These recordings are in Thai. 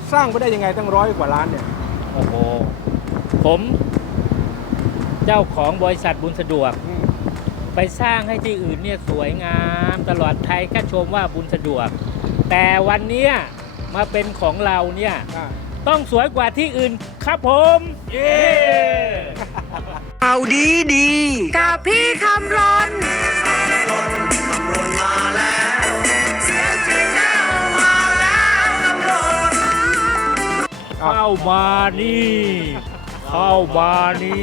สร้างไปได้ยังไงตั้ง100 กว่าล้านเนี่ยโอ้โหผมเจ้าของบริษัทบุญสะดวกไปสร้างให้ที่อื่นเนี่ยสวยงามตลอดไทยก็ชมว่าบุญสะดวกแต่วันนี้มาเป็นของเราเนี่ยต้องสวยกว่าที่อื่นครับผมเย้เอาดีดีกับพี่คำรนเข้ามานี่เข้ามานี่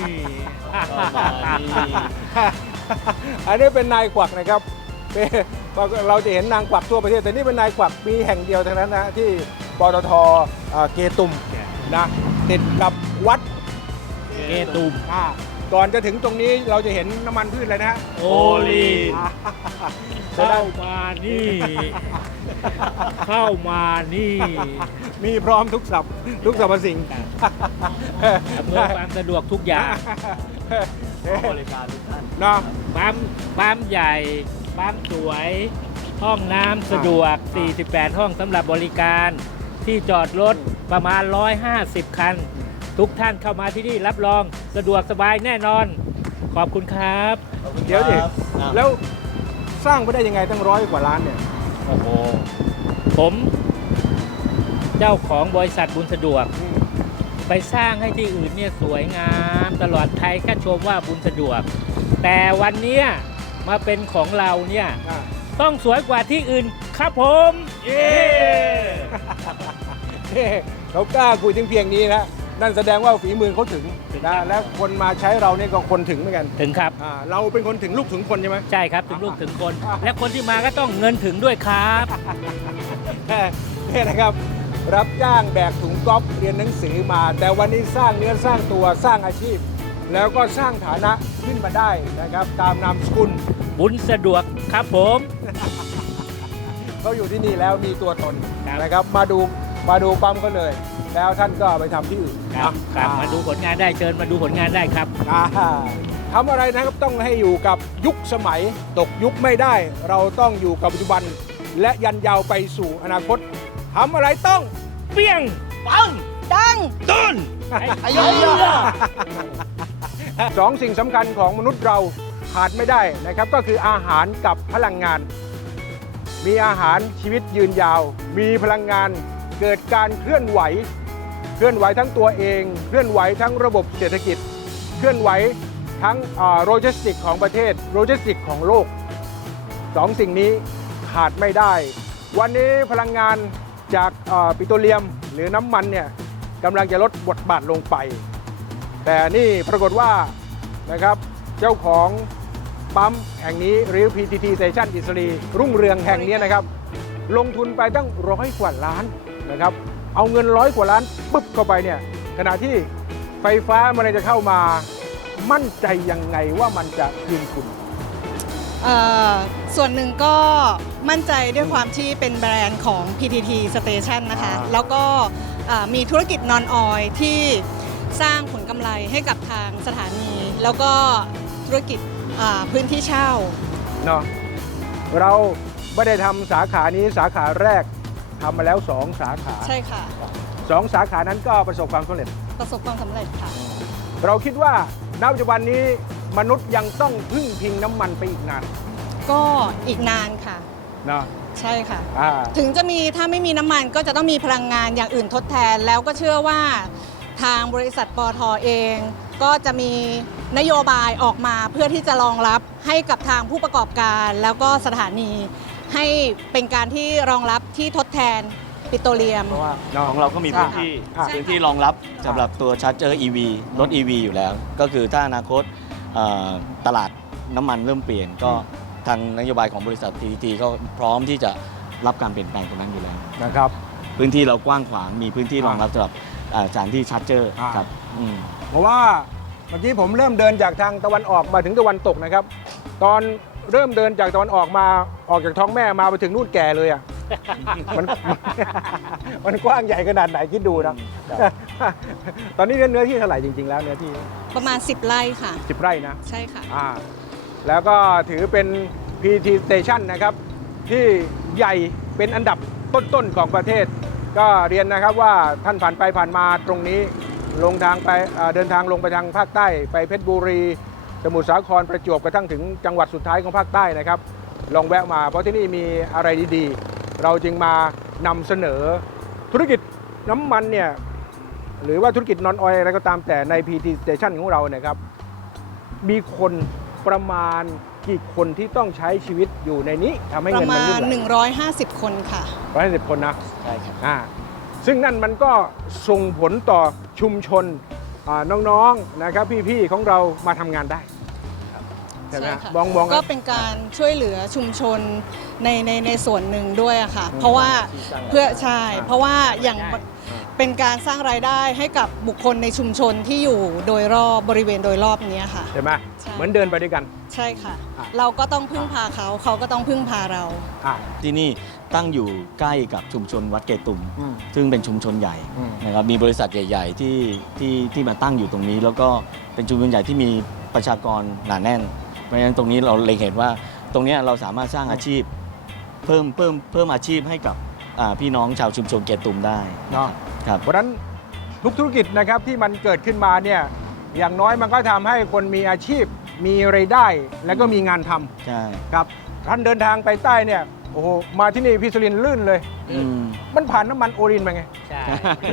อันนี้เป็นนายกวักนะครับเราจะเห็นนางกวักทั่วประเทศแต่นี่เป็นนายกวักมีแห่งเดียวเท่านั้นนะที่ปตท.เกตุมนะติดกับวัดเกตุมก่อนจะถึงตรงนี้เราจะเห็นน้ำมันพืชเลยนะโอลีเข้ามานี่เข้ามานี่มีพร้อมทุกสรรพสิ่งอำนวยความสะดวกทุกอย่างบริการทุกท่านนะปั๊มใหญ่ปั๊มสวยห้องน้ำสะดวก48ห้องสำหรับบริการที่จอดรถประมาณ150คันทุกท่านเข้ามาที่นี่รับรองสะดวกสบายแน่นอนขอบคุณครับเดี๋ยวดิแล้วสร้างไปได้ยังไงตั้ง100 กว่าล้านเนี่ยโอ้โหผมเจ้าของบริษัทบุญสะดวกไปสร้างให้ที่อื่นเนี่ยสวยงามตลอดไทยก็ชมว่าบุญสะดวกแต่วันนี้มาเป็นของเราเนี่ยต้องสวยกว่าที่อื่นครับผมเย้เขากล้าคุยถึงเพียงนี้นะนั่นแสดงว่าฝีมือเขาถึงนะและคนมาใช้เราเนี่ยก็คนถึงเหมือนกันถึงครับเราเป็นคนถึงลูกถึงคนใช่ไหมใช่ครับถึงลูกถึงคนและคนที่มาก็ต้องเงินถึงด้วยครับนี่นะครับรับจ้างแบกถุงก๊อฟเรียนหนังสือมาแต่วันนี้สร้างเนื้อสร้างตัวสร้างอาชีพแล้วก็สร้างฐานะขึ้นมาได้นะครับตามนามสกุลบุญสะดวกครับผมเขาอยู่ที่นี่แล้วมีตัวตนนะครับมาดูปั๊มเขาเลยแล้วท่านก็ไปทำที่อื่นครับมาดูผลงานได้เชิญมาดูผลงานได้ครับทำอะไรนะครับต้องให้อยู่กับยุคสมัยตกยุคไม่ได้เราต้องอยู่กับปัจจุบันและยันยาวไปสู่อนาคตทำอะไรต้องเปี้ยงปังดังต้นอายุสองสิ่งสำคัญของมนุษย์เราขาดไม่ได้นะครับก็คืออาหารกับพลังงานมีอาหารชีวิตยืนยาวมีพลังงานเกิดการเคลื่อนไหวทั้งตัวเองเคลื่อนไหวทั้งระบบเศรษฐกิจเคลื่อนไหวทั้งโลจิสติกของประเทศโลจิสติกของโลกสองสิ่งนี้ขาดไม่ได้วันนี้พลังงานจากปิโตรเลียมหรือน้ำมันเนี่ยกำลังจะลดบทบาทลงไปแต่นี่ปรากฏว่านะครับเจ้าของปั๊มแห่งนี้หรือ PTT Station อิสรีรุ่งเรืองแห่งนี้นะครับลงทุนไปตั้ง100 กว่าล้านนะครับเอาเงิน100 กว่าล้านปุ๊บเข้าไปเนี่ยขณะที่ไฟฟ้ามันจะเข้ามามั่นใจยังไงว่ามันจะคืนทุนส่วนหนึ่งก็มั่นใจด้วยความที่เป็นแบรนด์ของ PTT Station นะคะแล้วก็มีธุรกิจนอนออยที่สร้างผลกำไรให้กับทางสถานีแล้วก็ธุรกิจพื้นที่เช่าเนาะเราไม่ได้ทำสาขานี้สาขาแรกทำมาแล้ว2 สาขาใช่ค่ะ 2 สาขานั้นก็ประสบความสำเร็จค่ะเราคิดว่าณปัจจุบันนี้มนุษย์ยังต้องพึ่งพิงน้ำมันไปอีกนานก็อีกนานค่ะนะใช่ค่ะถึงจะมีถ้าไม่มีน้ำมันก็จะต้องมีพลังงานอย่างอื่นทดแทนแล้วก็เชื่อว่าทางบริษัทปตท.เองก็จะมีนโยบายออกมาเพื่อที่จะรองรับให้กับทางผู้ประกอบการแล้วก็สถานีให้เป็นการที่รองรับที่ทดแทนปิโตรเลียมของเราก็มีพื้นที่รองรับสำหรับตัวชาร์จเจอร์ EV รถ EV อยู่แล้วก็คือถ้าอนาคตตลาดน้ำมันเริ่มเปลี่ยนก็ทางนโยบายของบริษัท PTT ก็พร้อมที่จะรับการเปลี่ยนแปลงตรงนั้นอยู่แล้วนะครับพื้นที่เรากว้างขวางมีพื้นที่รองรับสำหรับสถานที่ชาร์จเจอร์ครับเพราะว่าเมื่อกี้ผมเริ่มเดินจากทางตะวันออกมาถึงตะวันตกนะครับตอนเริ่มเดินจากตะวันออกมาออกจากท้องแม่มาไปถึงนู่นแก่เลยอ่ะมันกว้างใหญ่ขนาดไหนคิดดูนะตอนนี้เนื้อที่เท่าไหร่จริงๆแล้วเนื้อที่ประมาณ10 ไร่ค่ะ 10 ไร่นะใช่ค่ะแล้วก็ถือเป็น PT Station นะครับที่ใหญ่เป็นอันดับต้นๆของประเทศก็เรียนนะครับว่าท่านผ่านไปผ่านมาตรงนี้ลงทางไปเดินทางลงไปทางภาคใต้ไปเพชรบุรีสมุทรสาครประจวบกระทั่งถึงจังหวัดสุดท้ายของภาคใต้นะครับลองแวะมาเพราะที่นี่มีอะไรดีๆเราจึงมานำเสนอธุรกิจน้ำมันเนี่ยหรือว่าธุรกิจนอนออยอะไรก็ตามแต่ใน PT Station ของเราเนี่ยครับมีคนประมาณกี่คนที่ต้องใช้ชีวิตอยู่ในนี้ทำให้ปเงิระนมันมาลื่ณนไหล 150 คนค่ะ 150 คนนะใช่ครับซึ่งนั่นมันก็ส่งผลต่อชุมชนน้องๆนะครับพี่ๆของเรามาทำงานได้ใช่ไหมใช่ฮะค่ะมองก็เป็นการช่วยเหลือชุมชนในส่วนหนึ่งด้วยอะค่ะ เพราะว่าเพื่อใช่เพราะว่าอย่างเป็นการสร้างรายได้ให้กับบุคคลในชุมชนที่อยู่โดยรอบบริเวณโดยรอบนี้ค่ะใช่ไหมใช่เหมือนเดินไปด้วยกันใช่ค่ะอ่าเราก็ต้องพึ่งพาเขาเขาก็ต้องพึ่งพาเราอ่าที่นี่ตั้งอยู่ใกล้กับชุมชนวัดเกตุมอืมซึ่งเป็นชุมชนใหญ่อืมนะครับมีบริษัทใหญ่ ๆ ที่มาตั้งอยู่ตรงนี้ แล้วก็เป็นชุมชนใหญ่ที่มีประชากรหนาแน่น เพราะฉะนั้นตรงนี้เราเล็งเห็นว่าตรงเนี้ยเราสามารถสร้างอาชีพเพิ่มอาชีพให้กับพี่น้องชาวชุมชนเกตุมได้เนาะครับเพราะฉะนั้นทุกธุรกิจนะครับที่มันเกิดขึ้นมาเนี่ยอย่างน้อยมันก็ทำให้คนมีอาชีพมีรายได้ แล้วก็มีงานทำใช่ครับท่านเดินทางไปใต้เนี่ยโอ้โหมาที่นี่พี่สุรินทร์ลื่นเลยอืมมันผ่านน้ำมันโอรินไปไงใช่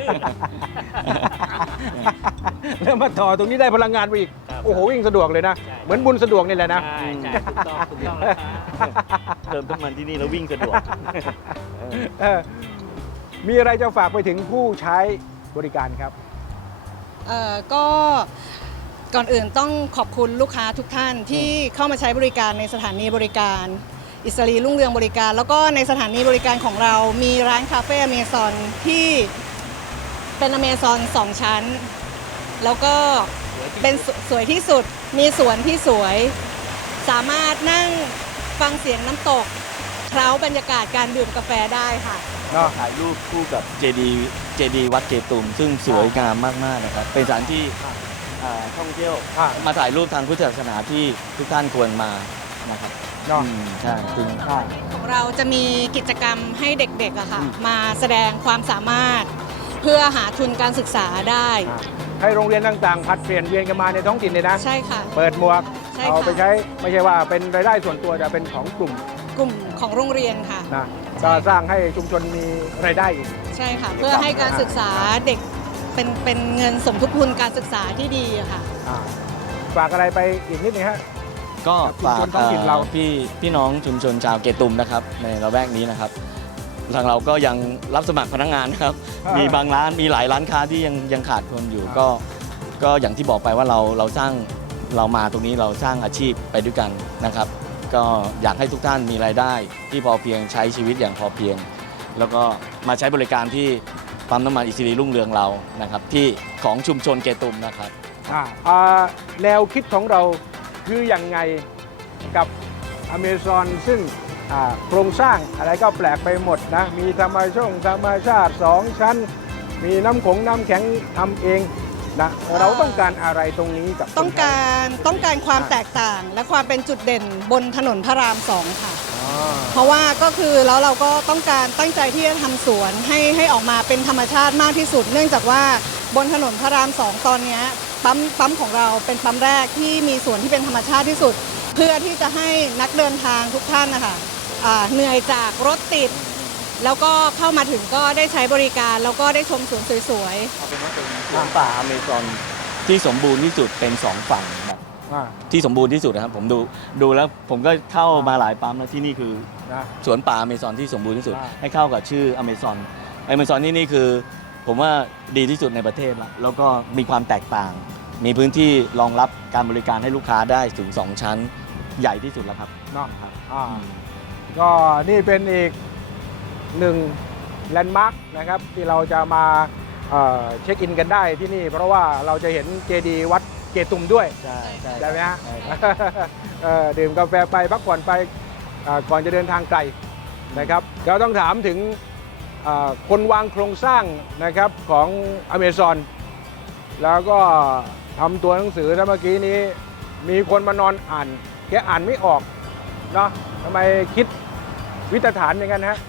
แล้วมาต่อตรงนี้ได้พลังงานไปอีกครับโอ้โหวิ่งสะดวกเลยนะใช่เหมือนบุญสะดวกนี่แหละนะใช่ใช่ถูกต้องแล้วครับเติมน้ำมันที่นี่แล้ววิ่งสะดวกเออมีอะไรจะฝากไปถึงผู้ใช้บริการครับก็ก่อนอื่นต้องขอบคุณลูกค้าทุกท่านที่เข้ามาใช้บริการในสถานีบริการ อิสรีรุ่งเรืองบริการ แล้วก็ในสถานีบริการของเรามีร้านคาเฟ่อเมซอนที่เป็นอเมซอน2 ชั้น แล้วก็เป็นสวยที่สุด มีสวนที่สวย สามารถนั่งฟังเสียงน้ำตกเคล้าบรรยากาศการดื่มกาแฟได้ค่ะเนาะถ่ายรูปคู่กับเจดีวัดเกตุม ซึ่งสวยงามมากๆนะครับ เป็นสถานที่ท่องเที่ยวอ่ามาถ่ายรูปทางพุทธศาสนาที่ทุกท่านควรมานะครับเนาะใช่จริงของเราจะมีกิจกรรมให้เด็กๆอะค่ะมาแสดงความสามารถเพื่อหาทุนการศึกษาได้ให้โรงเรียนต่างๆผลัดเปลี่ยนเวียนกันมาในท้องถิ่นเลยนะใช่ค่ะเปิดหมวกใช่ค่ะเอาไปใช้ไม่ใช่ว่าเป็นรายได้ส่วนตัวแต่เป็นของกลุ่มกลุ่มของโรงเรียนค่ะนะก็สร้างให้ชุมชนมีรายได้อีกใช่ค่ะ เพื่อให้การศึกษาเด็กเป็นเงินสมทบทุนการศึกษาที่ดีอะค่ะอ่าฝากอะไรไปอีกนิดนึงฮะก็ฝากชุมชนท้องถิ่นเราพี่น้องชุมชนชาวเกตุมนะครับในละแวกนี้นะครับทางเราก็ยังรับสมัครพนักงานนะครับ มีบางร้านมีหลายร้านค้าที่ยังขาดคนอยู่ ก็อย่างที่บอกไปว่าเรามาตรงนี้เราสร้างอาชีพไปด้วยกันนะครับ ก็อยากให้ทุกท่านมีรายได้ที่พอเพียงใช้ชีวิตอย่างพอเพียง แล้วก็มาใช้บริการที่ปั๊มน้ำมันอิสรีรุ่งเรืองเรานะครับที่ของชุมชนเกตุมนะครับแนวคิดของเราคืออย่างไงกับอเมซอนซึ่งโครงสร้างอะไรก็แปลกไปหมดนะ มีธรรมชาติ2 ชั้น มีน้ำแข็งทำเองนะเราต้องการอะไรตรงนี้กับคนไทยต้องการความแตกต่างและความเป็นจุดเด่นบนถนนพระราม 2 ค่ะอ๋อเพราะว่าก็คือแล้วเราก็ต้องการตั้งใจที่จะทำสวนให้ออกมาเป็นธรรมชาติมากที่สุด เนื่องจากว่าบนถนนพระราม 2 ตอนเนี้ยปั๊มของเราเป็นปั๊มแรกที่มีสวนที่เป็นธรรมชาติที่สุด เพื่อที่จะให้นักเดินทางทุกท่านนะคะเหนื่อยจากรถติด แล้วก็เข้ามาถึงก็ได้ใช้บริการแล้วก็ได้ชมสวนสวยๆเอาเป็นว่าเป็นสวนป่าอเมซอนที่สมบูรณ์ที่สุดเป็น2ฝั่งแบบอ่าที่สมบูรณ์ที่สุดนะครับผมดูแล้วผมก็เข้ามาหลายปั๊มแล้วที่นี่คือนะสวนป่าอเมซอนที่สมบูรณ์ที่สุดอ่าให้เข้ากับชื่ออเมซอนนี่คือ ผมว่าดีที่สุดในประเทศแล้วก็มีความแตกต่าง มีพื้นที่รองรับการบริการให้ลูกค้าได้ถึง2 ชั้นใหญ่ที่สุดแล้วครับเนาะก็นี่เป็นอีกหนึ่งแลนด์มาร์คนะครับที่เราจะมาเช็คอินกันได้ที่นี่ เพราะว่าเราจะเห็นเจดีย์วัดเกตุมด้วยใช่ใช่ไหมฮะใช่ครับดื่มกาแฟไปพักผ่อนไปก่อนจะเดินทางไกลนะครับเราต้องถามถึงคนวางโครงสร้างนะครับของอเมซอนแล้วก็ทำตัวหนังสือถ้าเมื่อกี้นี้มีคนมานอนอ่านแกอ่านไม่ออกเนาะทำไมคิดวิตฐานอย่างนั้นฮะ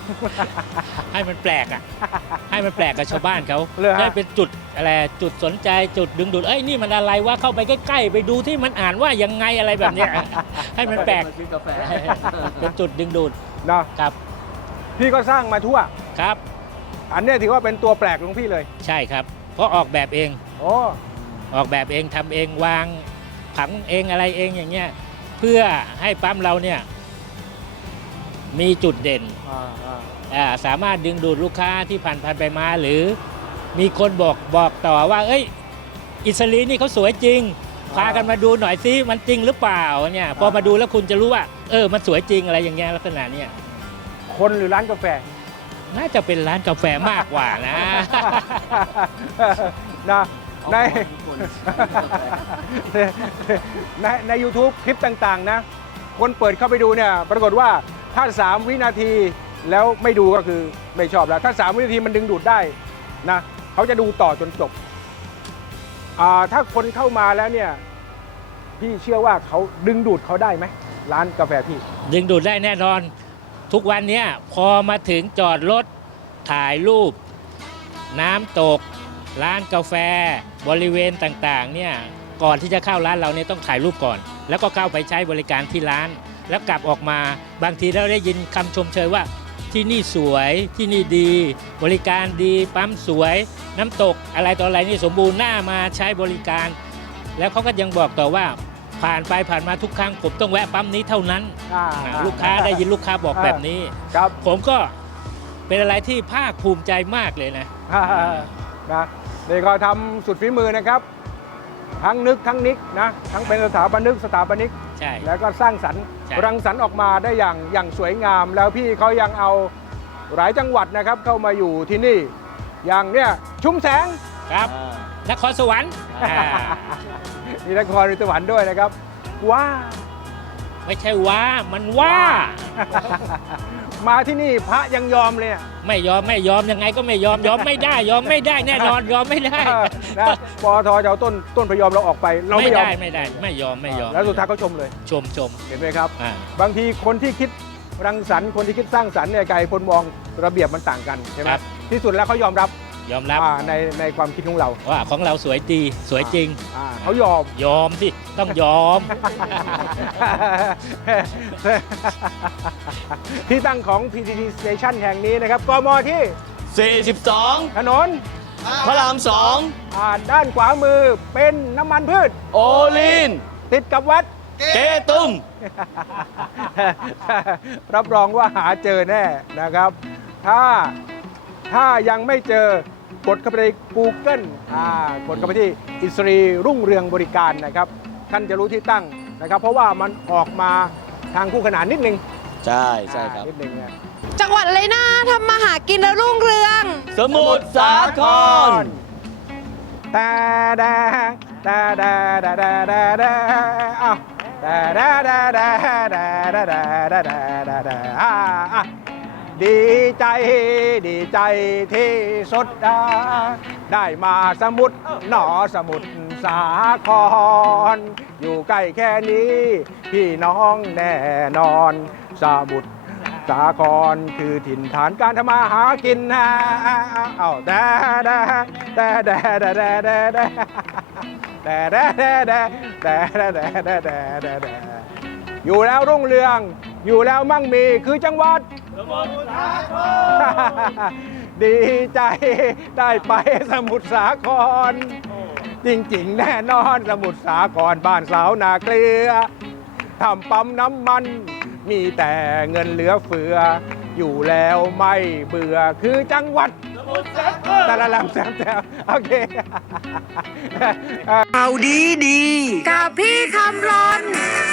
ให้มันแปลกอ่ะ ให้มันแปลกกับชาวบ้านเขาเลยฮะได้เป็นจุดอะไรจุดสนใจจุดดึงดูดเอ้ยนี่มันอะไรวะเข้าไปใกล้ๆไปดูที่มันอ่านว่ายังไงอะไรแบบเนี้ย ให้มันแปลกซื้อกาแฟเป็นจุดดึงดูดเนาะครับพี่ก็สร้างมาทั่วครับอันเนี้ยถือว่าเป็นตัวแปลกของพี่เลยใช่ครับ เพราะออกแบบเองโอ้ออกแบบเองทำเองวางผังเองอะไรเองอย่างเงี้ยเพื่อให้ปั๊มเราเนี่ยมีจุดเด่น สามารถดึงดูดลูกค้าที่ผ่านไปมา หรือมีคนบอกต่อว่า เอ้ย อิสรีนี่เขาสวยจริง พากันมาดูหน่อยซิมันจริงหรือเปล่าเนี่ยพอมาดูแล้วคุณจะรู้ว่ามันสวยจริงอะไรอย่างเงี้ยลักษณะเนี่ยคนหรือร้านกาแฟน่าจะเป็นร้านกาแฟมากกว่านะนะในใน YouTube คลิปต่างๆ นะ คนเปิดเข้าไปดูเนี่ย ปรากฏว่าถ้า 3 วินาทีแล้วไม่ดูก็คือไม่ชอบแล้ว ถ้า 3 วินาทีมันดึงดูดได้นะเขาจะดูต่อจนจบ ถ้าคนเข้ามาแล้วเนี่ย พี่เชื่อว่าเขาดึงดูดเขาได้ไหมร้านกาแฟพี่ดึงดูดได้แน่นอน ทุกวันเนี้ยพอมาถึงจอดรถถ่ายรูป น้ำตก ร้านกาแฟ บริเวณต่างๆเนี่ยก่อนที่จะเข้าร้านเราเนี่ยต้องถ่ายรูปก่อน แล้วก็เข้าไปใช้บริการที่ร้าน แล้วกลับออกมาบางทีเราได้ยินคำชมเชยว่าที่นี่สวยที่นี่ดี บริการดีปั๊มสวย น้ำตกอะไรต่ออะไรนี่สมบูรณ์น่ามาใช้บริการ แล้วเขาก็ยังบอกต่อว่าผ่านไปผ่านมาทุกครั้งผมต้องแวะปั๊มนี้เท่านั้น ลูกค้าได้ยินลูกค้าบอกแบบนี้ครับผมก็เป็นอะไรที่ภาคภูมิใจมากเลยนะนะนี่ก็ทำสุดฝีมือนะครับ ทั้งนึกทั้งนิกนะทั้งเป็นสถาปนิกสถาปนิกใช่แล้วก็สร้างสรรค์ใช่รังสรรค์ออกมาได้อย่างสวยงาม แล้วพี่เขายังเอาหลายจังหวัดนะครับเข้ามาอยู่ที่นี่ อย่างเนี่ยชุมแสงครับนครสวรรค์มีนครสวรรค์ด้วยนะครับว้าไม่ใช่ว่ามันว่ามาที่นี่พระยังยอมเลยอะไม่ยอมยังไงก็ไม่ยอมไม่ได้แน่นอนยอมไม่ได้นะปอทจะเอาต้นพยอมเราออกไปเราไม่ยอมไม่ยอมแล้วสุดท้ายเขาชมเลยชมเห็นไหมครับอ่าบางทีคนที่คิดรังสรรค์คนที่คิดสร้างสรรค์เนี่ยไกลคนมองระเบียบมันต่างกันใช่ไหมครับที่สุดแล้วเขายอมรับรับในความคิดของเราว่าของเราสวยดีสวยจริงเขายอมยอมสิต้องยอมที่ตั้งของ PTT Station แห่งนี้นะครับกมที่ 42 ถนนพระรามด้านขวามือเป็นน้ำมันพืช 2 โอลีนติดกับวัดเกตุ้มรับรองว่าหาเจอแน่นะครับ ถ้ายังไม่เจอกดเข้าไปใน Google กดเข้าไปที่อิสรีรุ่งเรืองบริการนะครับ ท่านจะรู้ที่ตั้งนะครับ เพราะว่ามันออกมาทางคู่ขนานนิดนึงใช่ครับนิดนึงเนี่ยจังหวัดอะไรนะทำมาหากินแล้วรุ่งเรืองสมุทรสาครแต่แดแต่แดแต่แดแต่แดอ้าวแต่แดแต่แดแต่แดแต่แดแต่แดดีใจที่สุดได้มาสมุทรหนอสมุทรสาคร อยู่ใกล้แค่นี้พี่น้องแน่นอนสมุทรสาครคือถิ่นฐานการทำมาหากินนะเอาแต่อยู่แล้วรุ่งเรืองอยู่แล้วมั่งมีคือจังหวัดดีใจได้ไปสมุทรสาคร จริงๆแน่นอนสมุทรสาครบ้านสาวนาเกลือทำปั๊มน้ำมันมีแต่เงินเหลือเฟือ อยู่แล้วไม่เบื่อคือจังหวัดสมุทรสาครแต่ละลำแซมโอเคเอาดีกับพี่คำรน